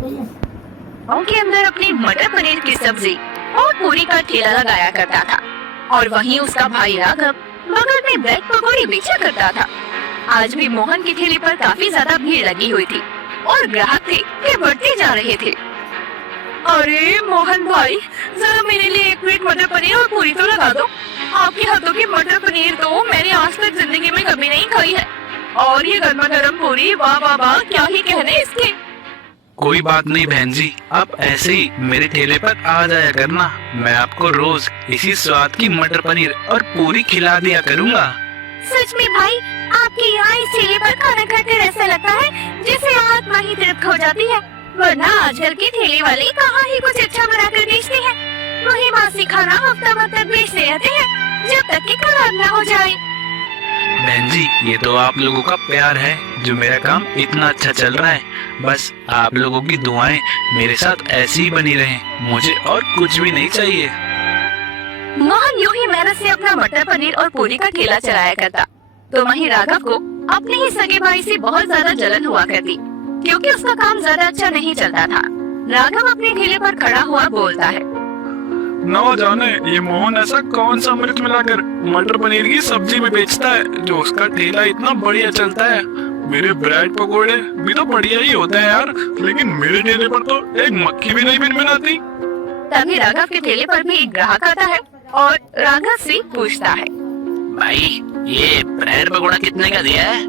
गांव के अंदर अपनी मटर पनीर की सब्जी और पूरी का ठेला लगाया करता था और वहीं उसका भाई राघव बगल में ब्रेड पकौड़ी बेचा करता था। आज भी मोहन के ठेले पर काफी ज्यादा भीड़ लगी हुई थी और ग्राहक थे कि बढ़ते जा रहे थे। अरे मोहन भाई, जरा मेरे लिए एक प्लेट मटर पनीर और पूरी तो लगा दो। आपके हाथों की मटर पनीर तो मैंने आज तक जिंदगी में कभी नहीं खाई है, और ये गर्मा गर्म पूरी, वाह वाह वाह, क्या ही कहने इसके। कोई बात नहीं बहन जी, आप ऐसे ही मेरे ठेले पर आ जाया करना। मैं आपको रोज इसी स्वाद की मटर पनीर और पूरी खिला दिया करूँगा। सच में भाई, आपके यहाँ इस ठेले पर खाना खाकर ऐसा लगता है जैसे आत्मा ही तृप्त हो जाती है, वरना आजकल के ठेले वाले कहाँ ही कुछ अच्छा बनाकर बेचते हैं। वही बासी खाना हफ्ता भर तक बेचते रहते हैं जब तक कि खराब न हो जाए। बहन जी, ये तो आप लोगों का प्यार है जो मेरा काम इतना अच्छा चल रहा है। बस आप लोगों की दुआएं मेरे साथ ऐसी ही बनी रहें, मुझे और कुछ भी नहीं चाहिए। मोहन यूं ही मेहनत से अपना मटर पनीर और पूरी का ठेला चलाया करता, तो वहीं राघव को अपने ही सगे भाई से बहुत ज्यादा जलन हुआ करती, क्योंकि उसका काम ज्यादा अच्छा नहीं चलता था। राघव अपने ठेले पर खड़ा हुआ बोलता है, न जाने ये मोहन ऐसा कौन सा मिर्च मिलाकर मटर पनीर की सब्जी में बेचता है जो उसका ठेला इतना बढ़िया चलता है। मेरे ब्रेड पकोड़े भी तो बढ़िया ही होते हैं यार, लेकिन मेरे ठेले पर तो एक मक्खी भी नहीं भिनभिनाती। तभी राघव के ठेले पर भी एक ग्राहक आता है और राघव से पूछता है, भाई, ये ब्रेड पकौड़ा कितने का दिया है?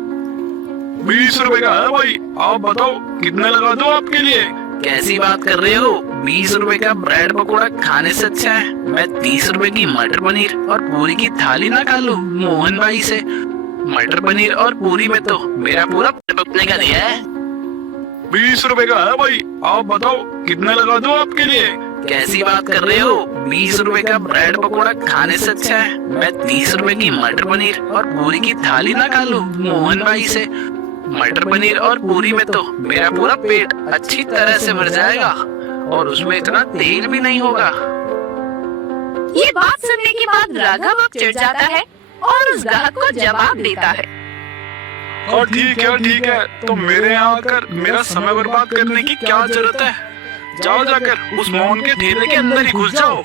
20 रुपए का है भाई, आप बताओ कितने लगा दो आपके लिए। कैसी बात कर रहे हो? 20 रुपए का ब्रेड पकौड़ा खाने से अच्छा है मैं 30 रुपए की मटर पनीर और पूरी की थाली ना खा लूं मोहन भाई से। मटर पनीर और पूरी में तो मेरा पूरा पकने का दिया है। 20 रुपए का है भाई, आप बताओ कितने लगा दो आपके लिए। कैसी बात कर रहे हो? 20 रुपए का ब्रेड पकौड़ा खाने से अच्छा है मैं 30 रुपए की मटर पनीर और पूरी की थाली ना खा लूं मोहन भाई से। मटर पनीर और पूरी में तो मेरा पूरा पेट अच्छी तरह से भर जाएगा और उसमें इतना तेल भी नहीं होगा। ये बात सुनने के बाद राघव अब चिढ़ जाता है और उस ग्राहक को जवाब देता है, और ठीक है, तो मेरे यहाँ आकर मेरा समय बर्बाद करने की क्या जरूरत है। जाओ जाकर उस मोहन के ठेले के अंदर ही घुस जाओ।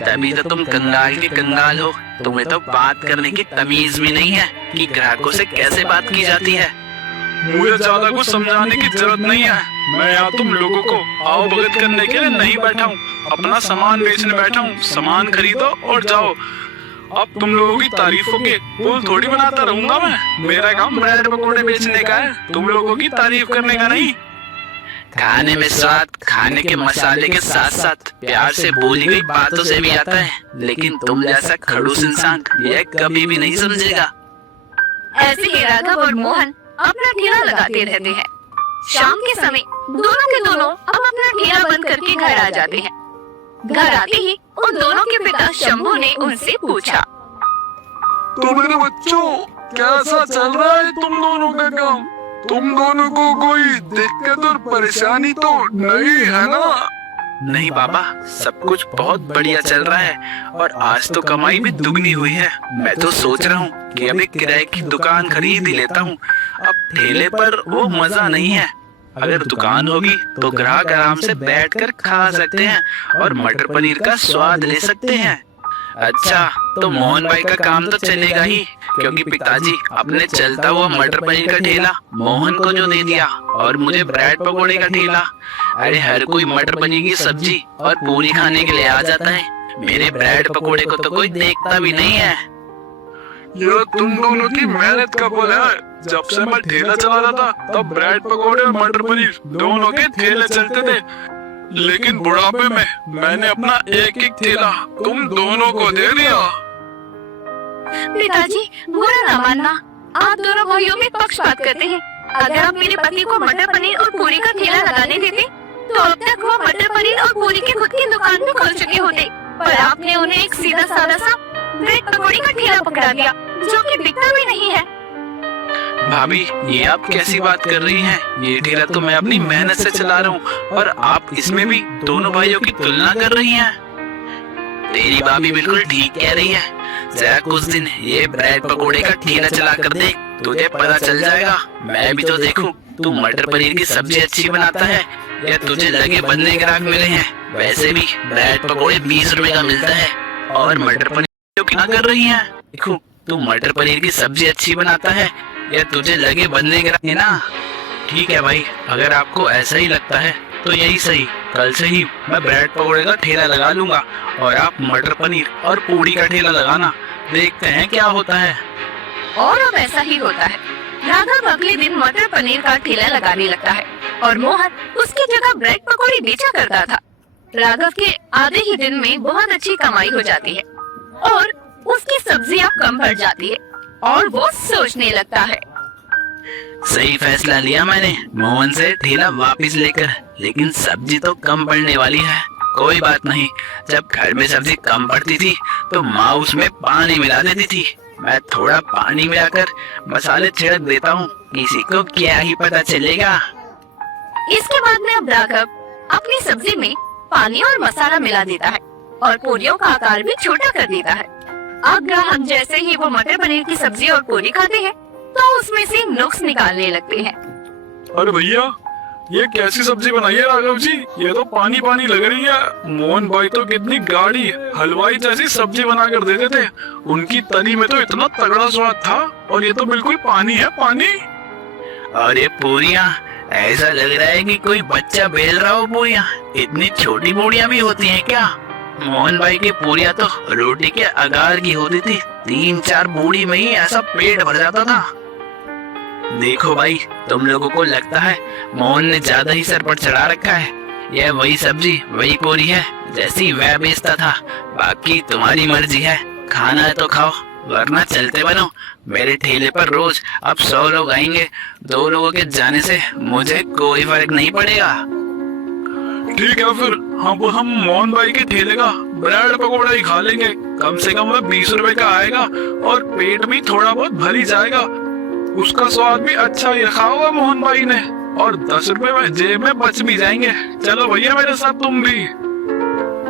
तभी तो तुम कंगाल के कंगाल हो, तुम्हें तो बात करने की तमीज भी नहीं है कि ग्राहकों से कैसे बात की जाती है। मुझे ज्यादा कुछ समझाने की जरूरत नहीं है, मैं यहाँ तुम लोगों को आओ भगत करने के लिए नहीं बैठा हूँ, अपना सामान बेचने बैठा हूँ। सामान खरीदो और जाओ। अब तुम लोगों की तारीफों के पुल थोड़ी बनाता रहूंगा मैं। मेरा काम ब्रेड पकौड़े बेचने का है, तुम लोगों की तारीफ करने का नहीं। खाने में स्वाद खाने के मसाले के साथ साथ प्यार से बोली गई बातों से भी आता है, लेकिन तुम जैसा खड़ूस इंसान यह कभी भी नहीं समझेगा। ऐसे ही राघव और मोहन अपना ठेला लगाते रहते हैं। शाम के समय दोनों के दोनों अब अपना ठेला बंद करके घर आ जाते हैं। घर आते ही उन दोनों के पिता शंभू ने उनसे पूछा, तो मेरे बच्चों, कैसा चल रहा है तुम दोनों का काम? तुम दोनों को कोई दिक्कत और परेशानी तो नहीं है ना? नहीं बाबा, सब कुछ बहुत बढ़िया चल रहा है और आज तो कमाई भी दुगनी हुई है। मैं तो सोच रहा हूँ कि अभी किराए की दुकान खरीद ही लेता हूँ। अब ठेले पर वो मजा नहीं है। अगर दुकान होगी तो ग्राहक आराम से बैठकर खा सकते हैं और मटर पनीर का स्वाद ले सकते हैं। अच्छा, तो मोहन भाई का काम तो चलेगा ही, क्योंकि पिताजी अपने चलता हुआ मटर पनीर का ठेला मोहन को जो दे दिया और मुझे ब्रेड पकौड़े का ठेला। अरे हर कोई मटर पनीर की सब्जी और पूरी खाने के लिए आ जाता है, मेरे ब्रेड पकौड़े को तो कोई देखता भी नहीं है। ये तुम दोनों की मेहनत का फल है। जब से मैं ठेला चलाता था तब ब्रेड पकौड़े और मटर पनीर दोनों के ठेले चलते थे, लेकिन बुढ़ापे में मैंने अपना एक एक ठेला तुम दोनों को दे दिया। पिताजी, बुरा ना मानना, आप दोनों भाइयों में पक्षपात करते हैं। अगर आप मेरे पति को मटर पनीर और पूरी का ठेला लगाने देते तो अब तक वो मटर पनीर और पूरी की खुद की दुकान भी खोल चुके होते, पर आपने उन्हें एक सीधा साधा सा ब्रेड पकौड़ी का ठेला पकड़ा दिया जो कि बिकता भी नहीं है। भाभी, ये आप कैसी बात कर रही हैं? ये ठेला तो मैं अपनी मेहनत से चला रहा हूँ और आप इसमें भी दोनों भाइयों की तुलना कर रही हैं। तेरी भाभी बिल्कुल ठीक कह रही है। जरा कुछ दिन ये ब्रेड पकोड़े का ठेला चला कर देख, तुझे पता चल जाएगा। मैं भी तो देखूं तू मटर पनीर की सब्जी अच्छी बनाता है या तुझे लगे बंदे ग्राहक मिले हैं? वैसे भी ब्रेड पकोड़े 20 रुपए का मिलता है और मटर पनीर क्या कर रही है? देखो, तू मटर पनीर की सब्जी अच्छी बनाता है या तुझे लगे बंदे ग्राहक है ना? ठीक है भाई, अगर आपको ऐसा ही लगता है तो यही सही, कल से ही मैं ब्रेड पकोड़े का ठेला लगा लूंगा और आप मटर पनीर और पूड़ी का ठेला लगाना। देखते हैं क्या होता है। और अब ऐसा ही होता है। राघव अगले दिन मटर पनीर का ठेला लगाने लगता है और मोहन उसकी जगह ब्रेड पकौड़ी बेचा करता था। राघव के आधे ही दिन में बहुत अच्छी कमाई हो जाती है और उसकी सब्जियां कम पड़ जाती है और वो सोचने लगता है, सही फैसला लिया मैंने मोहन से ठेला वापस लेकर, लेकिन सब्जी तो कम पड़ने वाली है। कोई बात नहीं, जब घर में सब्जी कम पड़ती थी तो माँ उसमें पानी मिला देती थी। मैं थोड़ा पानी मिलाकर मसाले छिड़क देता हूँ, किसी को क्या ही पता चलेगा। इसके बाद में अब राघव अपनी सब्जी में पानी और मसाला मिला देता है और पूरियों का आकार भी छोटा कर देता है। अब ग्राहक जैसे ही वो मटर पनीर की सब्जी और पूरी खाते हैं तो उसमें से नुक्स निकालने लगते हैं। अरे भैया, ये कैसी सब्जी बनाई है राघव जी? ये तो पानी पानी लग रही है। मोहन भाई तो कितनी गाढ़ी हलवाई जैसी सब्जी बना कर देते थे। उनकी तरी में तो इतना तगड़ा स्वाद था और ये तो बिल्कुल पानी है, पानी। और ये पूरियाँ, ऐसा लग रहा है कि कोई बच्चा बेल रहा हो पूरियाँ। इतनी छोटी पूरियाँ भी होती हैं क्या? मोहन भाई की पूरियाँ तो रोटी के आकार की होती थी। 3-4 पूरी में ही ऐसा पेट भर जाता था। देखो भाई, तुम लोगों को लगता है मोहन ने ज्यादा ही सर पर चढ़ा रखा है। यह वही सब्जी वही पूरी है जैसी वह बेचता था। बाकी तुम्हारी मर्जी है, खाना है तो खाओ वरना चलते बनो। मेरे ठेले पर रोज अब 100 लोग आएंगे। 2 लोगों के जाने से मुझे कोई फर्क नहीं पड़ेगा। ठीक है, फिर हम मोहन भाई के ठेले का ब्रेड पकौड़ा ही खा लेंगे। कम से कम 20 रुपए का आएगा और पेट भी थोड़ा बहुत भर ही जाएगा। उसका स्वाद भी अच्छा ही रखा होगा मोहन भाई ने और 10 रुपए में जेब में बच भी जाएंगे। चलो भैया मेरे साथ तुम भी।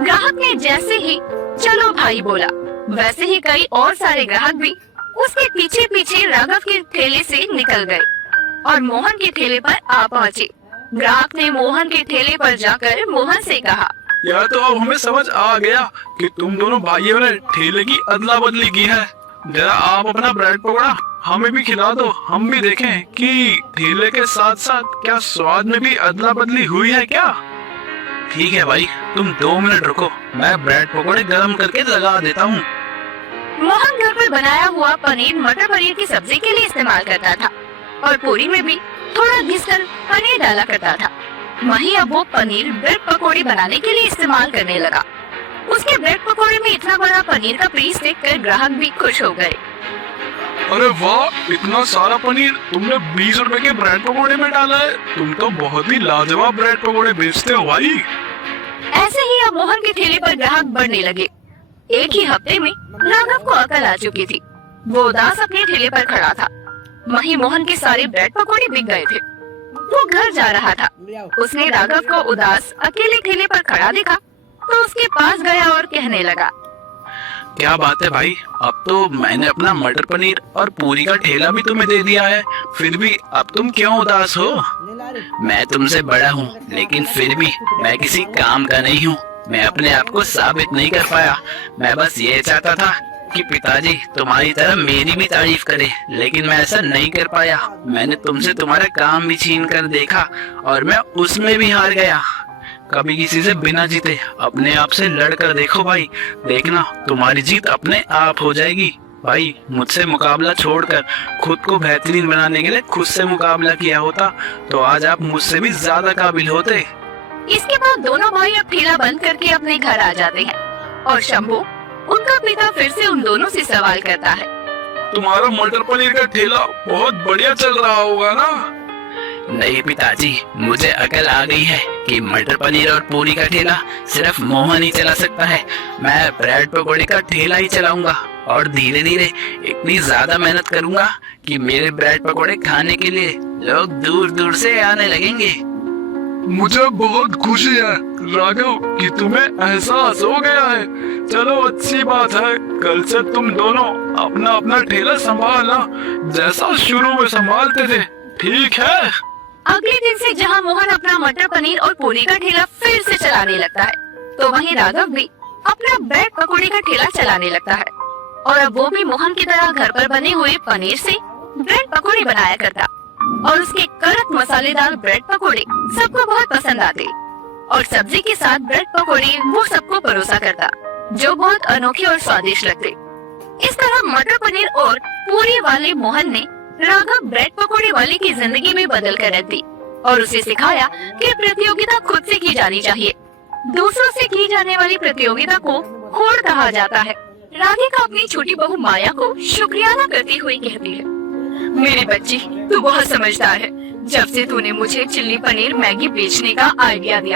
ग्राहक ने जैसे ही चलो भाई बोला, वैसे ही कई और सारे ग्राहक भी उसके पीछे पीछे राघव के ठेले से निकल गए और मोहन के ठेले पर आ पहुँचे। ग्राहक ने मोहन के ठेले पर जाकर मोहन से कहा, यार तो अब हमें समझ आ गया कि तुम दोनों भाइयों ने ठेले की अदला बदली की है। जरा आप अपना ब्रेड पकौड़ा हमें भी खिला दो, हम भी देखें कि ठेले के साथ साथ क्या स्वाद में भी अदला बदली हुई है क्या। ठीक है भाई, तुम 2 मिनट रुको, मैं ब्रेड पकौड़े गर्म करके लगा देता हूँ। मोहन घर पर बनाया हुआ पनीर मटर पनीर की सब्जी के लिए इस्तेमाल करता था और पूरी में भी थोड़ा घिसकर पनीर डाला करता था। वहीं अब वो पनीर ब्रेड पकौड़ी बनाने के लिए इस्तेमाल करने लगा। उसके ब्रेड पकौड़े में इतना बड़ा पनीर का पीस देखकर ग्राहक भी खुश हो गए। अरे वाह, इतना सारा पनीर तुमने 20 रुपए के ब्रेड पकौड़े में डाला है। तुम तो बहुत ही लाजवाब ब्रेड पकौड़े बेचते हो भाई। ऐसे ही अब मोहन के ठेले पर ग्राहक बढ़ने लगे। एक ही हफ्ते में राघव को अकल आ चुकी थी। वो उदास अपने ठेले पर खड़ा था। वहीं मोहन के सारे ब्रेड पकौड़े बिक गए थे। वो घर जा रहा था। उसने राघव को उदास अकेले ठेले पर खड़ा देखा तो उसके पास गया और कहने लगा, क्या बात है भाई, अब तो मैंने अपना मटर पनीर और पूरी का ठेला भी तुम्हें दे दिया है, फिर भी अब तुम क्यों उदास हो? मैं तुमसे बड़ा हूँ लेकिन फिर भी मैं किसी काम का नहीं हूँ। मैं अपने आप को साबित नहीं कर पाया। मैं बस ये चाहता था कि पिताजी तुम्हारी तरह मेरी भी तारीफ करे, लेकिन मैं ऐसा नहीं कर पाया। मैंने तुमसे तुम्हारा काम भी छीन कर देखा और मैं उसमें भी हार गया। कभी किसी से बिना जीते अपने आप से लड़कर देखो भाई, देखना तुम्हारी जीत अपने आप हो जाएगी। भाई, मुझसे मुकाबला छोड़कर खुद को बेहतरीन बनाने के लिए खुद से मुकाबला किया होता तो आज आप मुझसे भी ज्यादा काबिल होते। इसके बाद दोनों भाई अब ठेला बंद करके अपने घर आ जाते हैं और शंभू, उनका पिता, फिर से उन दोनों से सवाल करता है, तुम्हारा मटर पनीर का ठेला बहुत बढ़िया चल रहा होगा ना? नहीं पिताजी, मुझे अकल आ गई है कि मटर पनीर और पूरी का ठेला सिर्फ मोहन ही चला सकता है। मैं ब्रेड पकौड़े का ठेला ही चलाऊंगा और धीरे धीरे इतनी ज्यादा मेहनत करूंगा कि मेरे ब्रेड पकौड़े खाने के लिए लोग दूर दूर से आने लगेंगे। मुझे बहुत खुशी है राघव कि तुम्हें एहसास हो गया है। चलो अच्छी बात है, कल से तुम दोनों अपना अपना ठेला संभालना जैसा शुरू में संभालते थे, ठीक है? अगले दिन से जहाँ मोहन अपना मटर पनीर और पूरी का ठेला फिर से चलाने लगता है, तो वहीं राघव भी अपना ब्रेड पकौड़े का ठेला चलाने लगता है। और अब वो भी मोहन की तरह घर पर बने हुए पनीर से ब्रेड पकौड़े बनाया करता और उसके कड़क मसालेदार ब्रेड पकौड़े सबको बहुत पसंद आते और सब्जी के साथ ब्रेड पकौड़े वो सबको परोसा करता, जो बहुत अनोखे और स्वादिष्ट लगते। इस तरह मटर पनीर और पूरी वाले मोहन ने राघव ब्रेड पकौड़े वाले की जिंदगी में बदल कर रख दी और उसे सिखाया कि प्रतियोगिता खुद से की जानी चाहिए। दूसरों से की जाने वाली प्रतियोगिता को होड़ कहा जाता है। राधिका अपनी छोटी बहू माया को शुक्रिया अदा करती हुई कहती है, मेरी बच्ची, तू बहुत समझदार है। जब से तूने मुझे चिल्ली पनीर मैगी बेचने का आइडिया दिया